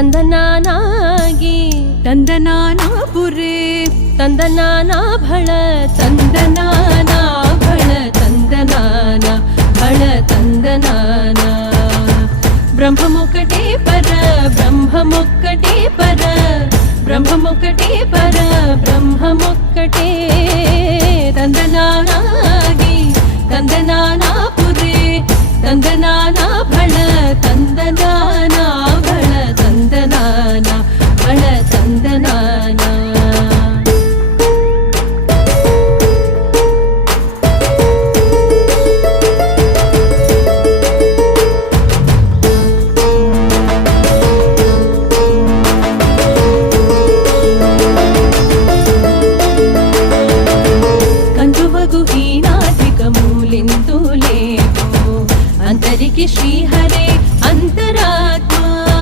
ತಂದನಾನಾಗಿ ತಂದನಾನಾಪುರೇ ತಂದನಾನ ಭಳ ತಂದನಾನ ಭಳ ತಂದನಾನ ಭಳ ತಂದನಾನ ಬ್ರಹ್ಮಮೊಕ್ಕಟೇ ಪರ ಬ್ರಹ್ಮಮೊಕ್ಕಟೇ ಪರ ಬ್ರಹ್ಮಮೊಕ್ಕಟೇ ಪರ ಬ್ರಹ್ಮಮೊಕ್ಕ